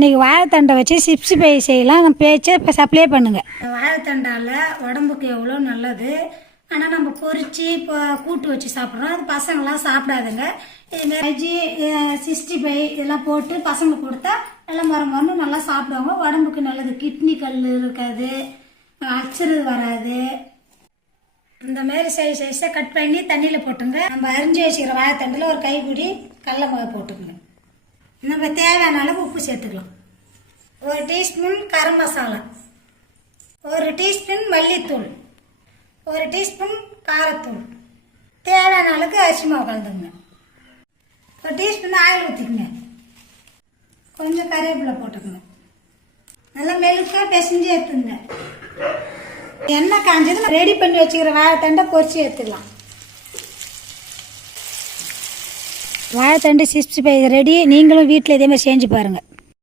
இன்றைக்கி வாழைத்தண்டை வச்சு சிப்ஸ் பே செய்யலாம். நம்ம பேச்சு இப்போ சப்ளை பண்ணுங்கள் வாழைத்தண்டால் உடம்புக்கு எவ்வளோ நல்லது. ஆனால் நம்ம பொறிச்சு இப்போ கூட்டு வச்சு சாப்பிட்றோம். அது பசங்களாம் சாப்பிடாதுங்க. இதுமாரி வெஜ்ஜி சிக்ஸ்டி ஃபைவ் இதெல்லாம் போட்டு பசங்களுக்கு கொடுத்தா நல்லா மரம் மரம் நல்லா சாப்பிடுவாங்க. உடம்புக்கு நல்லது. கிட்னி கல் இருக்காது. அல்சர் வராது. இந்த மாதிரி சைஸ் சைஸாக கட் பண்ணி தண்ணியில் போட்டுங்க. நம்ம அரிஞ்சு வச்சுக்கிற வாழைத்தண்டில் ஒரு கைப்பிடி கடலை மாவு போட்டுக்கோங்க நம்ம தேவையான அளவு உப்பு சேர்த்துக்கலாம். ஒரு டீஸ்பூன் கரம் மசாலா. ஒரு டீஸ்பூன் மல்லித்தூள். ஒரு டீஸ்பூன் காரத்தூள். தேவையான அளவுக்கு அரிசி மாவு கலந்துங்க ஒரு டீஸ்பூன் ஆயில் ஊற்றிக்குங்க கொஞ்சம் கருவேப்பிலை போட்டுக்கோங்க. நல்லா மெழுக்காக பிசைஞ்சு ஏற்றுங்க எண்ணெய் காஞ்சது ரெடி பண்ணி வச்சுக்கிற வாழைத்தண்டை பொரிச்சு ஏற்றுக்கலாம் வாழைத்தண்டு சிக்ஸ்டி ஃபைவ் ரெடி. நீங்களும் வீட்டில் இதே மாதிரி செஞ்சு பாருங்கள்